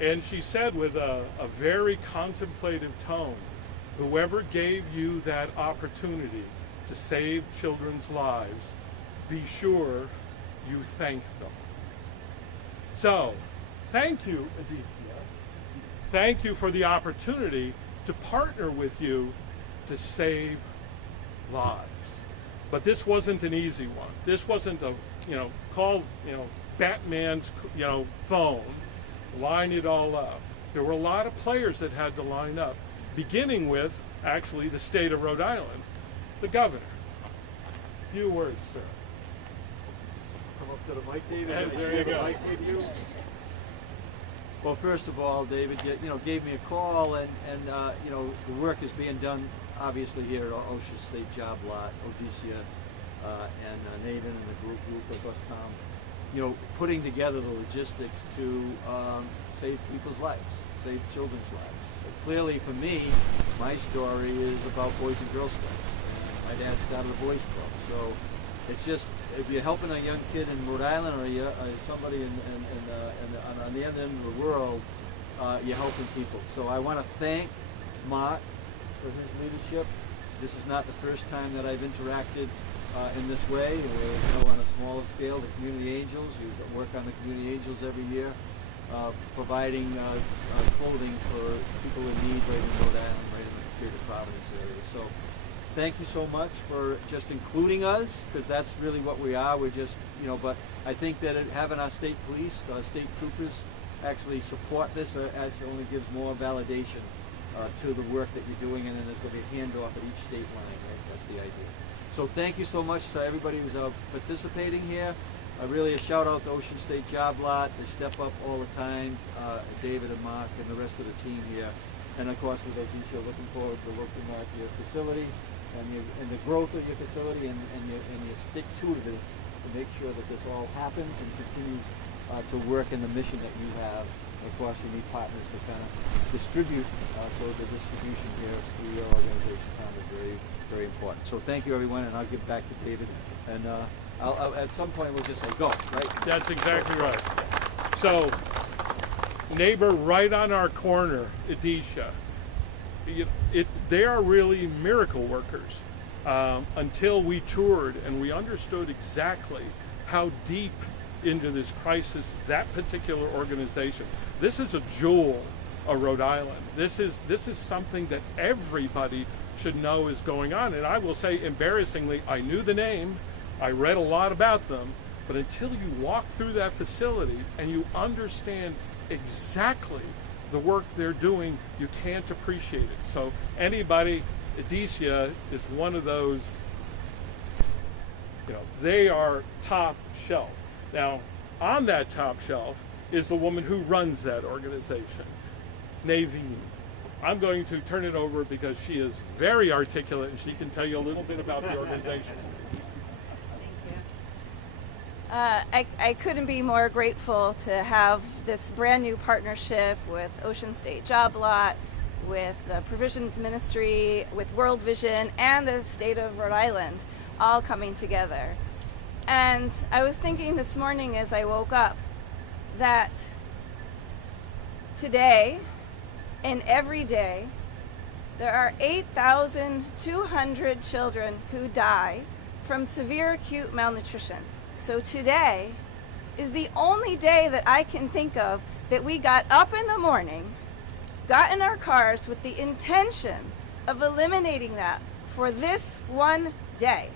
And she said with a very contemplative tone, whoever gave you that opportunity to save children's lives, be sure you thank them. So, thank you, Edesia. Thank you for the opportunity to partner with you to save lives. But this wasn't an easy one. This wasn't a, call, Batman's, phone, line it all up. There were a lot of players that had to line up, beginning with, actually, the state of Rhode Island, the governor. Few words, sir. Come up to the mic, David. And there you go. Mic with you. Well, first of all, David, gave me a call, and the work is being done, obviously, here at Ocean State Job Lot, Edesia, and Nathan and the group of us, Tom, putting together the logistics to save people's lives, save children's lives. But clearly, for me, my story is about Boys and Girls Clubs. My dad started a Boys Club, so it's just, if you're helping a young kid in Rhode Island or you're somebody on the other end of the world, you're helping people. So I want to thank Mark for his leadership. This is not the first time that I've interacted in this way. We're on a smaller scale, the Community Angels. You work on the Community Angels every year, providing clothing for people in need right in Rhode Island, right in the Creative Providence area. So thank you so much for just including us, because that's really what we are. We're just, but I think that having our state police, our state troopers actually support this only gives more validation to the work that you're doing, and then there's going to be a handoff at each state line, right? That's the idea. So thank you so much to everybody who's participating here. Really a shout out to Ocean State Job Lot. They step up all the time. David and Mark and the rest of the team here. And of course with Edesia, looking forward to looking at your facility and the growth of your facility and you stick to this to make sure that this all happens and continues to work in the mission that you have. And of course you need partners to kind of distribute, so the distribution here through your organization is very, very important. So thank you everyone, and I'll give back to David. And I'll at some point we'll just say go, right? That's exactly right. So, neighbor right on our corner, Edesia, they are really miracle workers. Until we toured and we understood exactly how deep into this crisis that particular organization. This is a jewel of Rhode Island. This is something that everybody should know is going on. And I will say, embarrassingly, I knew the name, I read a lot about them, but until you walk through that facility and you understand exactly the work they're doing, you can't appreciate it. So anybody, Edesia is one of those, they are top shelf. Now, on that top shelf is the woman who runs that organization, Naveen. I'm going to turn it over because she is very articulate and she can tell you a little bit about the organization. I couldn't be more grateful to have this brand new partnership with Ocean State Job Lot, with the Provisions Ministry, with World Vision, and the state of Rhode Island all coming together. And I was thinking this morning as I woke up that today and every day there are 8,200 children who die from severe acute malnutrition. So today is the only day that I can think of that we got up in the morning, got in our cars with the intention of eliminating that for this one day.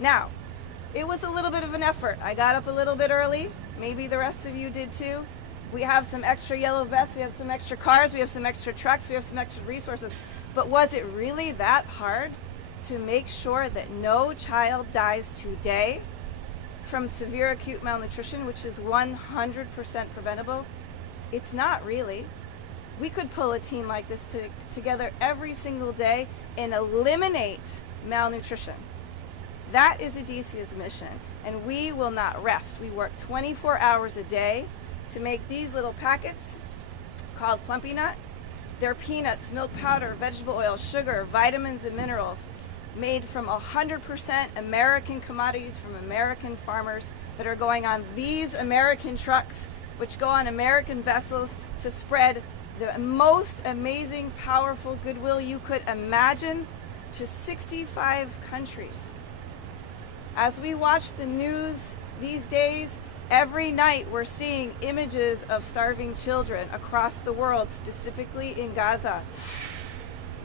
Now, it was a little bit of an effort. I got up a little bit early. Maybe the rest of you did too. We have some extra yellow vests, we have some extra cars, we have some extra trucks, we have some extra resources. But was it really that hard to make sure that no child dies today from severe acute malnutrition, which is 100% preventable? It's not really. We could pull a team like this together every single day and eliminate malnutrition. That is Edesia's mission, and we will not rest. We work 24 hours a day to make these little packets called Plumpy'Nut. They're peanuts, milk powder, vegetable oil, sugar, vitamins, and minerals made from 100% American commodities from American farmers that are going on these American trucks which go on American vessels to spread the most amazing, powerful goodwill you could imagine to 65 countries. As we watch the news these days, every night we're seeing images of starving children across the world, specifically in Gaza.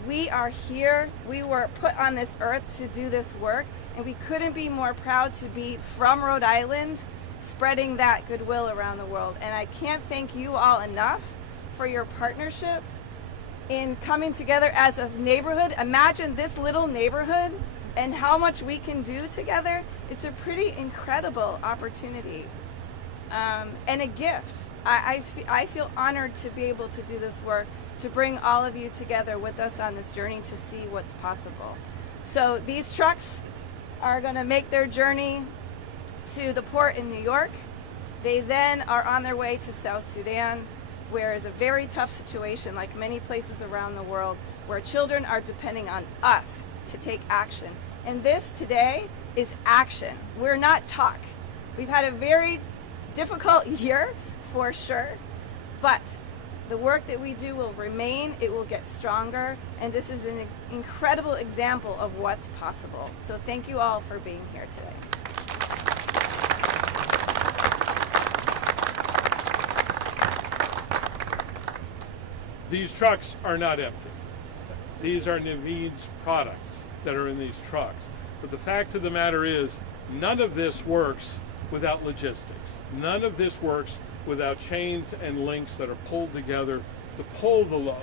We are here, we were put on this earth to do this work, and we couldn't be more proud to be from Rhode Island, spreading that goodwill around the world. And I can't thank you all enough for your partnership in coming together as a neighborhood. Imagine this little neighborhood and how much we can do together. It's a pretty incredible opportunity and a gift. I feel honored to be able to do this work, to bring all of you together with us on this journey to see what's possible. So these trucks are going to make their journey to the port in New York. They then are on their way to South Sudan, where is a very tough situation, like many places around the world, where children are depending on us to take action. And this today is action. We're not talk. We've had a very difficult year, for sure, but the work that we do will remain, it will get stronger, and this is an incredible example of what's possible. So thank you all for being here today. These trucks are not empty. These are Naveed's products that are in these trucks. But the fact of the matter is, none of this works without logistics. None of this works without chains and links that are pulled together to pull the load.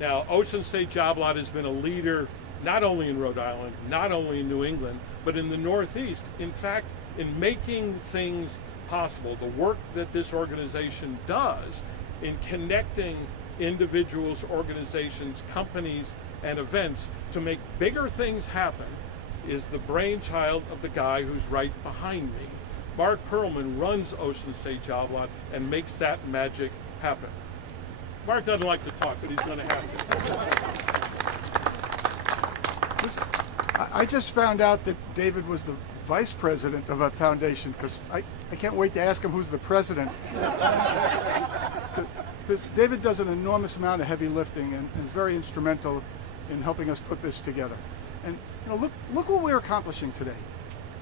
Now, Ocean State Job Lot has been a leader not only in Rhode Island, not only in New England, but in the Northeast. In fact, in making things possible, the work that this organization does in connecting individuals, organizations, companies, and events to make bigger things happen is the brainchild of the guy who's right behind me. Mark Perlman runs Ocean State Job Lot and makes that magic happen. Mark doesn't like to talk, but he's going to have to. Listen, I just found out that David was the vice president of a foundation, because I can't wait to ask him who's the president. Because David does an enormous amount of heavy lifting and is very instrumental in helping us put this together. And look what we're accomplishing today,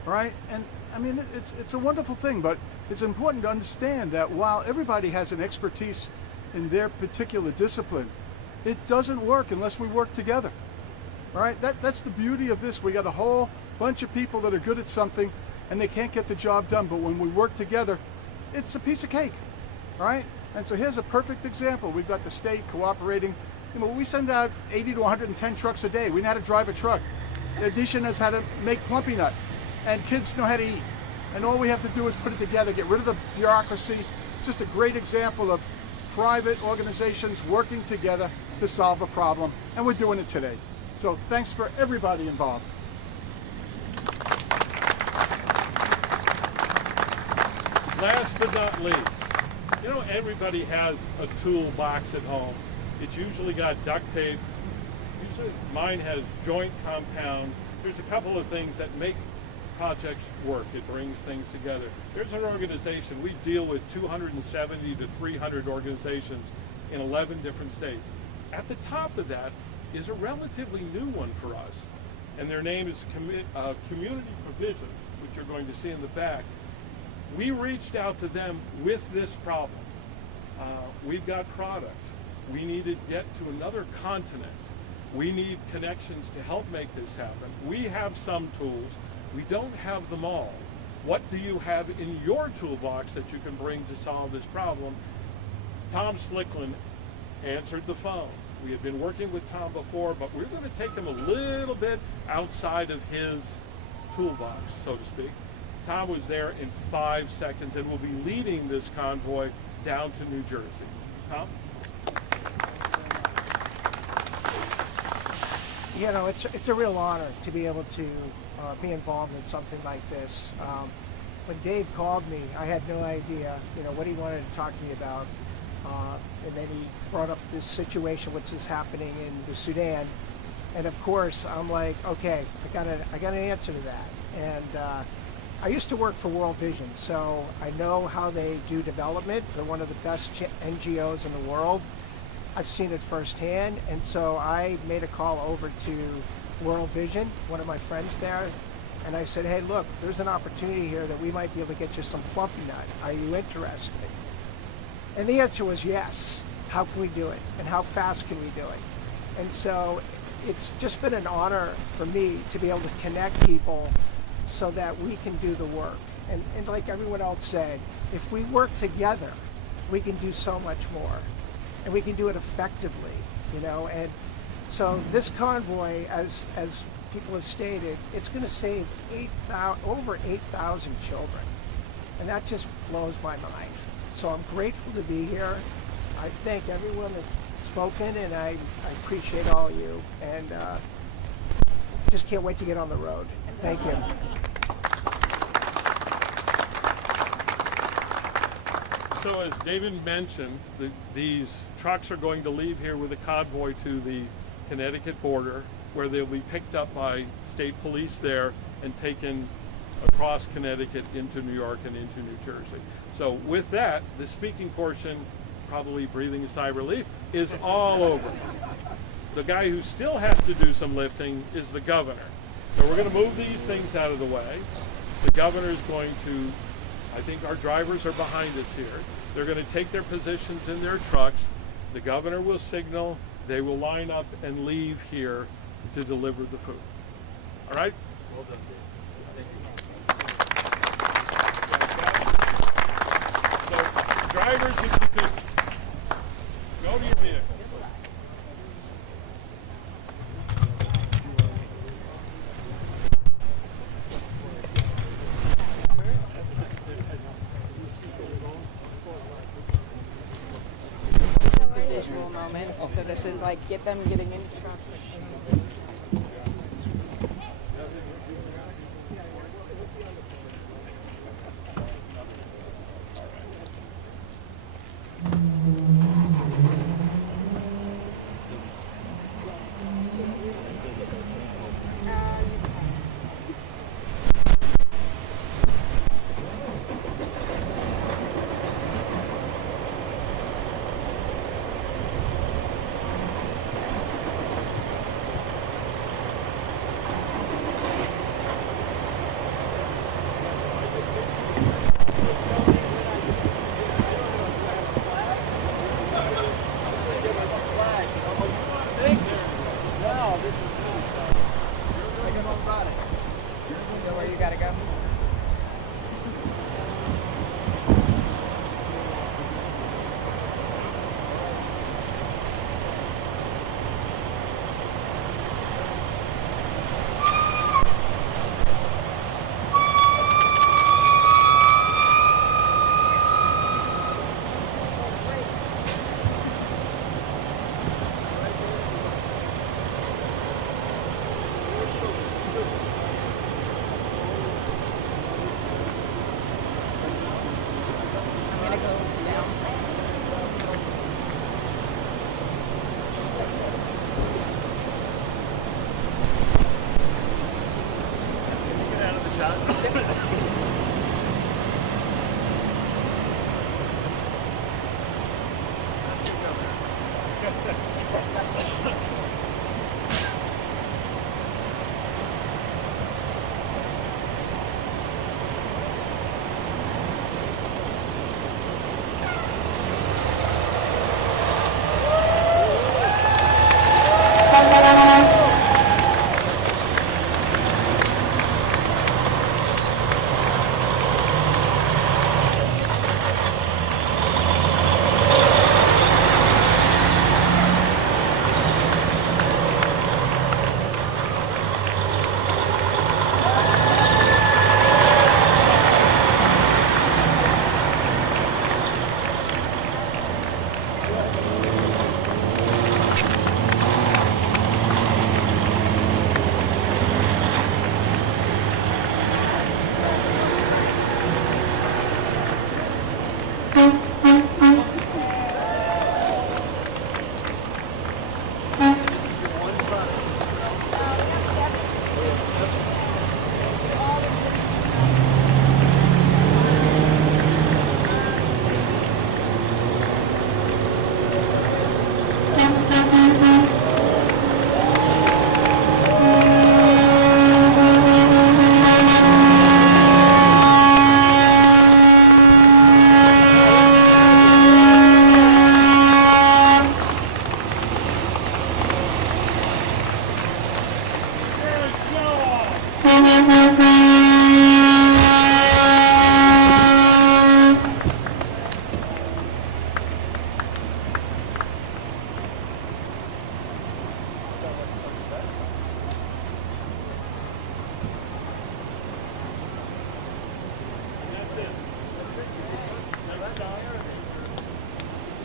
all right? And I mean, it's a wonderful thing, but it's important to understand that while everybody has an expertise in their particular discipline, it doesn't work unless we work together. All right, that's the beauty of this. We got a whole bunch of people that are good at something and they can't get the job done, but when we work together, it's a piece of cake. All right, and so here's a perfect example. We've got the state cooperating. We send out 80 to 110 trucks a day. We know how to drive a truck. Edesia knows how to make Plumpy'Nut, and kids know how to eat. And all we have to do is put it together, get rid of the bureaucracy. Just a great example of private organizations working together to solve a problem, and we're doing it today. So thanks for everybody involved. Last but not least, everybody has a toolbox at home. It's usually got duct tape. Usually mine has joint compound. There's a couple of things that make projects work. It brings things together. There's an organization. We deal with 270 to 300 organizations in 11 different states. At the top of that is a relatively new one for us, and their name is Community Provisions, which you're going to see in the back. We reached out to them with this problem. We've got product. We need to get to another continent. We need connections to help make this happen. We have some tools. We don't have them all. What do you have in your toolbox that you can bring to solve this problem? Tom Slickland answered the phone. We had been working with Tom before, but we're going to take him a little bit outside of his toolbox, so to speak. Tom was there in 5 seconds and will be leading this convoy down to New Jersey. Tom? It's a real honor to be able to be involved in something like this. When Dave called me, I had no idea, what he wanted to talk to me about. And then he brought up this situation, which is happening in the Sudan. And of course, I'm like, okay, I got an answer to that. And I used to work for World Vision, so I know how they do development. They're one of the best NGOs in the world. I've seen it firsthand, and so I made a call over to World Vision, one of my friends there, and I said, hey, look, there's an opportunity here that we might be able to get you some Plumpy'Nut. Are you interested? And the answer was yes. How can we do it? And how fast can we do it? And so it's just been an honor for me to be able to connect people so that we can do the work. And like everyone else said, if we work together, we can do so much more. And we can do it effectively, you know. And so this convoy, as people have stated, it's going to save over 8,000 children. And that just blows my mind. So I'm grateful to be here. I thank everyone that's spoken, and I appreciate all of you. And just can't wait to get on the road. Thank you. So as David mentioned, these trucks are going to leave here with a convoy to the Connecticut border, where they'll be picked up by state police there and taken across Connecticut into New York and into New Jersey. So with that, the speaking portion, probably breathing a sigh of relief, is all over. The guy who still has to do some lifting is the governor. So we're going to move these things out of the way. The governor is going to, I think our drivers are behind us here. They're going to take their positions in their trucks. The governor will signal. They will line up and leave here to deliver the food. All right? Well done, Dave. So, drivers, if you could go to your vehicle. Visual moment. So this is like get them getting in trucks. Where you gotta go? I'm gonna go down. Get out of the shot.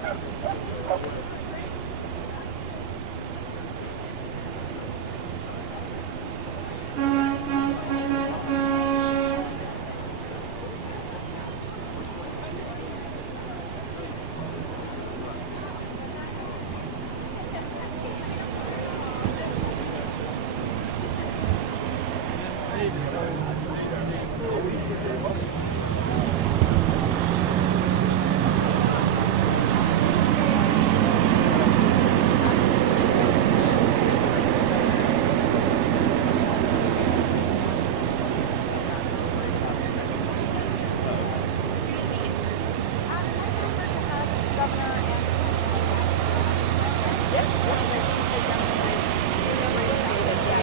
David,